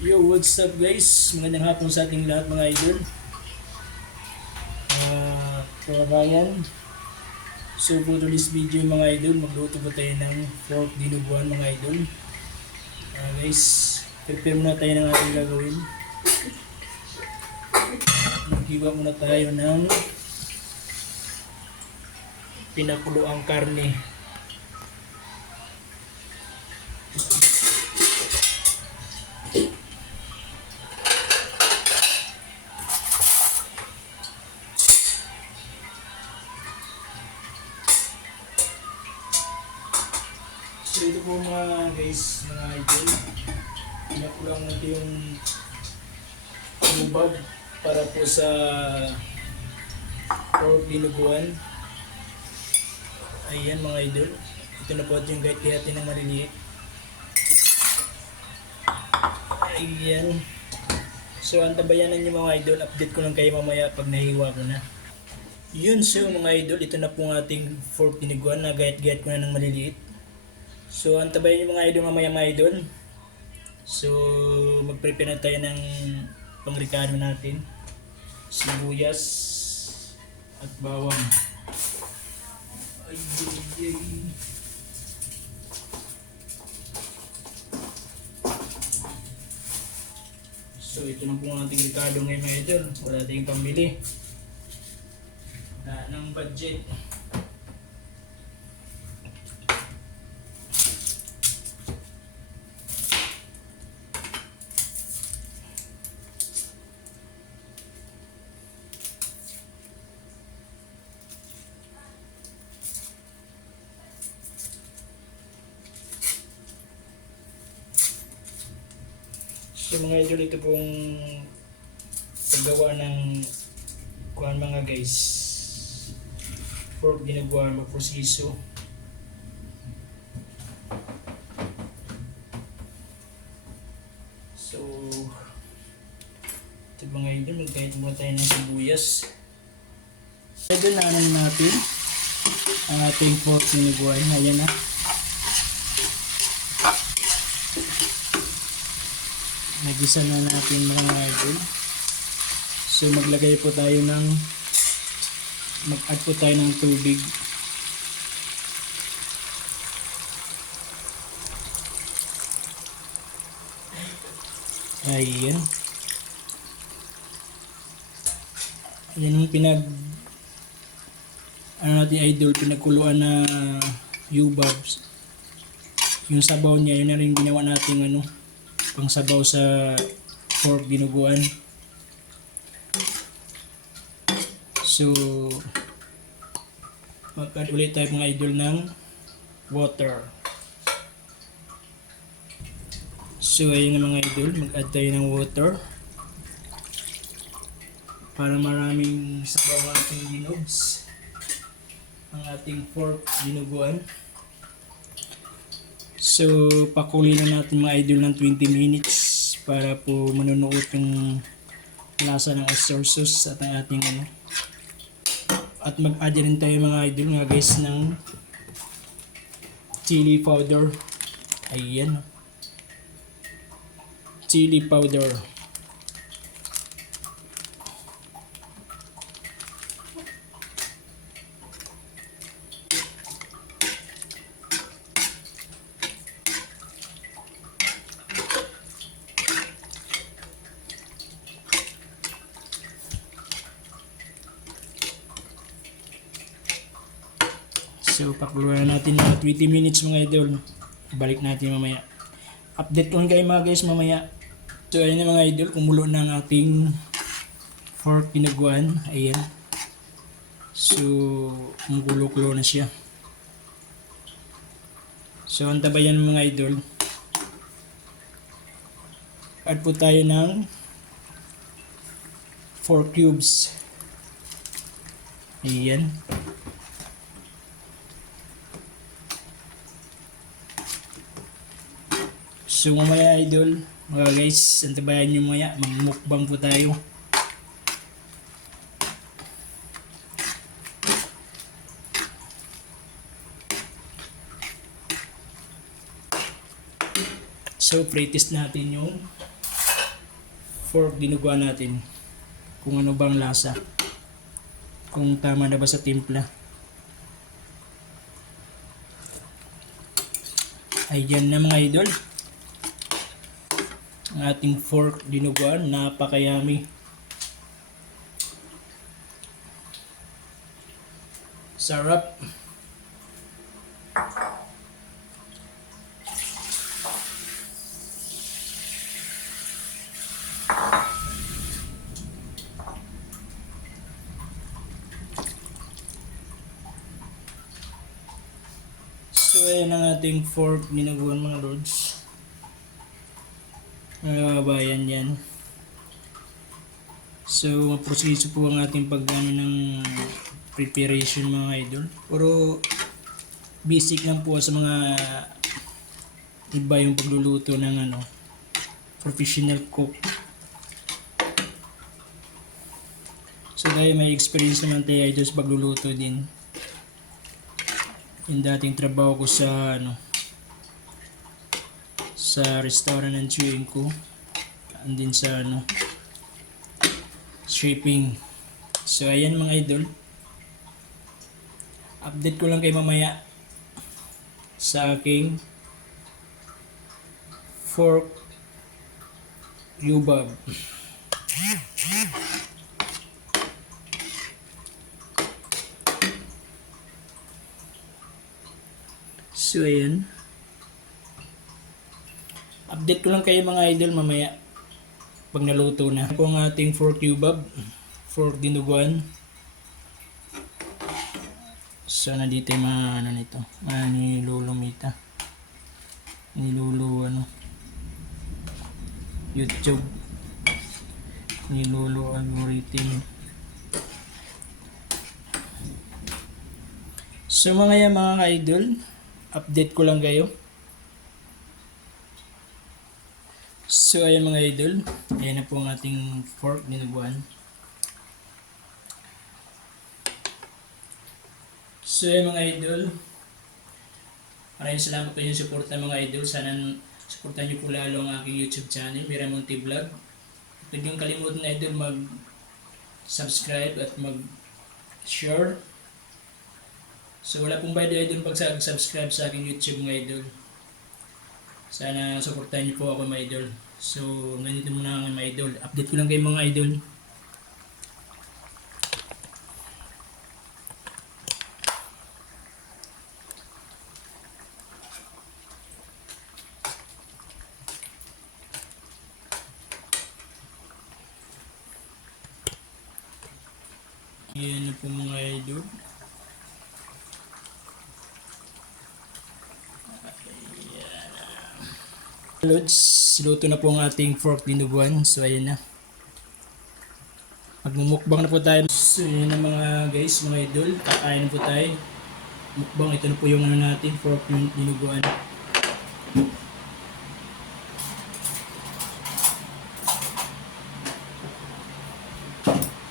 Yo, what's up guys? Magandang hapon sa ating lahat mga idol. Kababayan. So for this video mga idol, magluto ba tayo ng pork dinuguan mga idol. Guys, prepare muna tayo ng ating gagawin. Maghiwa muna tayo ng pinakuloang karne. So ito po mga guys, mga idol, pinakulang natin yung lubag para po sa pork dinuguan. Ayan mga idol, ito na po yung gayat-gayatin ng maliliit. Ayan. So antabayanan nyo mga idol, update ko lang kayo mamaya pag nahiwa ko na. Yun, so mga idol, ito na po ang ating pork dinuguan na gayat-gayat ko na ng maliliit. So antabayan nyo mga idol mamaya mga idol. So mag-prepare na tayo ng pangrekado natin. Sibuyas at bawang. Ay. So ito na po ang ating rekado ngayon mga idol. Wala tayong pambili. Wala ng budget. So mga idol, ito pong paggawa ng kuhan mga guys, pork dinuguan, magprosiso. So ito mga idol, magkahit muna tayo ng sibuyas. Idol na natin ang ating pork dinuguan. Ayan na. Nagisa na natin mga idol. So maglagay po tayo ng mag-add po tayo ng tubig. Ayan. Ayan yung natin idol, pinagkuluan na yubabs. Yung sabaw niya, yun na rin ginawa natin pang sabaw sa pork dinuguan. So mag-add ulit tayo mga idol ng water. So ayun na mga idol, mag-add tayo ng water para maraming sabaw ang ating dinugs, ang ating pork dinuguan. So pakuloy na natin mga idol ng 20 minutes para po manunuot yung lasa ng oyster sauce at ang ating at mag-add rin tayo mga idol nga guys ng chili powder. Ayan, chili powder. So pakuluan natin mga 20 minutes mga idol. Balik natin mamaya. Update ko lang kayo mga guys mamaya. So ayun na mga idol, kumulo na ang ating pork dinuguan. Ayan. So kumukulo-kulo na siya. So antabayan mga idol. Add po tayo ng 4 cubes. Ayan. So mamaya idol, mga guys, antabayan nyo mamaya, magmukbang po tayo. So, pre-test natin yung fork dinuguan natin. Kung ano bang lasa. Kung tama na ba sa timpla. Ayan na mga idol. Ang ating fork dinuguan. Napakayami. Sarap. So ayan ang ating fork dinuguan mga lords. Mga kabayan yan. So proseso po ang ating paggano ng preparation mga idol. Puro basic lang po sa mga iba yung pagluluto ng professional cook. So tayo may experience naman tayo idol sa pagluluto din. Yung dating trabaho ko sa sa restaurant ng chewing ko, andin sa shipping. So ayan mga idol, update ko lang kay mamaya sa aking fork yubab. So ayan, update ko lang kayo mga idol mamaya pag naluto na. Ito ang ating fork yubab, fork dinuguan. So nandito yung mga nito, nilulumita, YouTube, nilulu algorithm. So mga idol, update ko lang kayo. So ayan mga idol, ayan na po ang ating fork dinuguan. So ayan mga idol, maraming salamat po yung support ng mga idol. Sana supportan nyo po lalo ang aking YouTube channel, Miramonte Vlog. Huwag niyong kalimutan na idol mag-subscribe at mag-share. So wala pong bayad idol pag subscribe sa aking YouTube mga idol. Sana supportan niyo po ako mga idol. So ganito muna ang mga idol. Update ko lang kayo mga idol. Yan na po mga idol. Lods, luto na po ang ating fork dinuguan. So ayan na. Magmumukbang na po tayo. So yun na mga guys, mga idol. Kakain na po tayo. Mukbang, ito na po yung natin, fork dinuguan.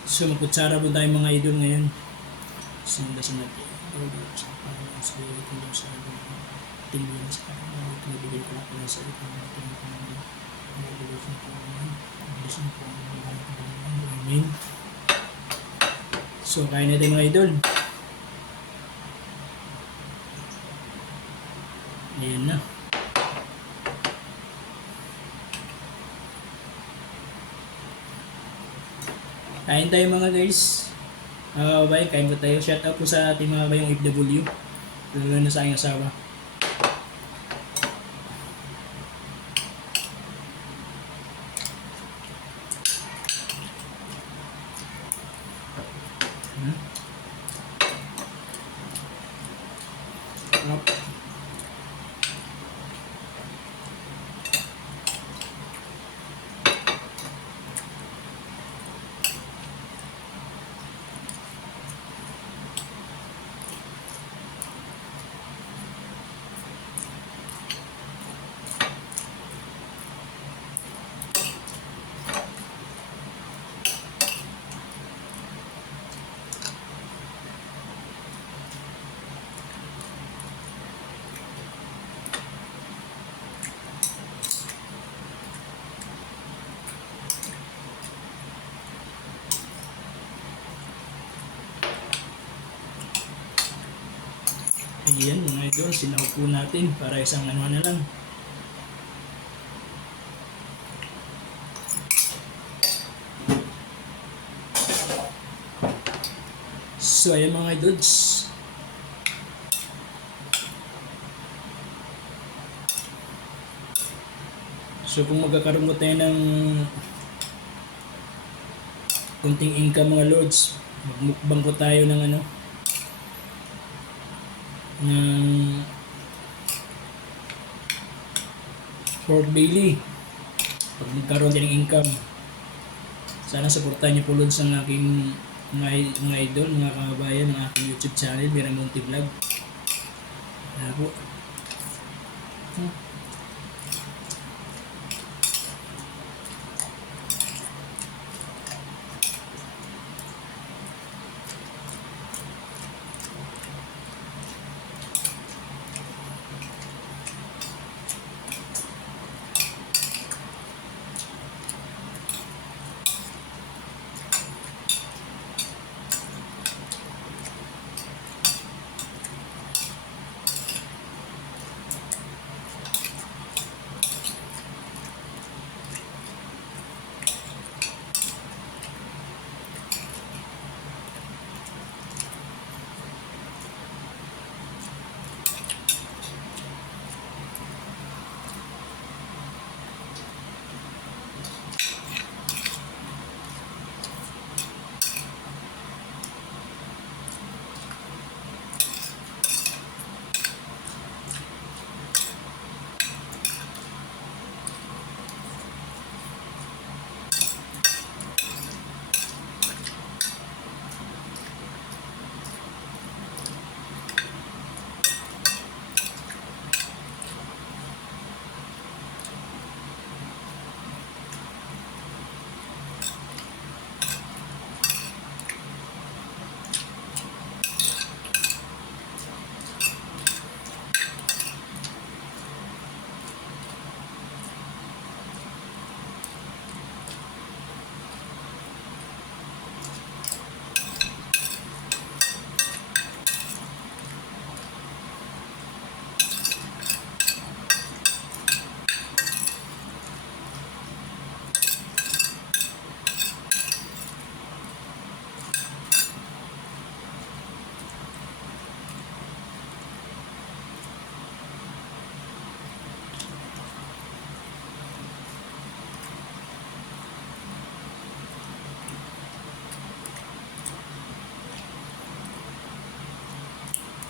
So magkutsara po tayo mga idol ngayon. Sindasan natin. Tingin sa kanila, pinibigay ko lang pala sa ito ng ating pangalaman. Pinibigay ko po naman. Pinibigay ko po naman. Amen. So, kain natin mga idol. Ayan na. Kain tayo mga guys. Bye, kain po tayo. Shout out po sa ating mga bayong FW. Lalo na sa aking asawa. Yan mga idol, sinahog po natin para isang ano na lang. So ayan mga idols. So kung magkakaroon mo tayo ng kunting income mga lords, magmukbang ko tayo ng ano, ng pork belly. Pag magkaroon tayo ng income, sana supportahan niyo po lods ang aking mga idol, mga kababayan ng aking YouTube channel, Miramonte Vlog. Kaya po.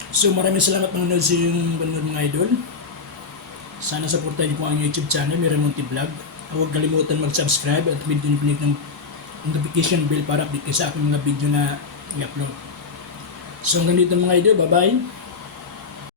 So maraming salamat manonood sa yung panonood mga idol. Sana supportahan niyo po ang YouTube channel, Miramonte Vlog. Huwag kalimutan mag-subscribe at pindutin ng notification bell para update kayo sa aking mga video na i-upload. So hanggang dito mga idol, bye bye!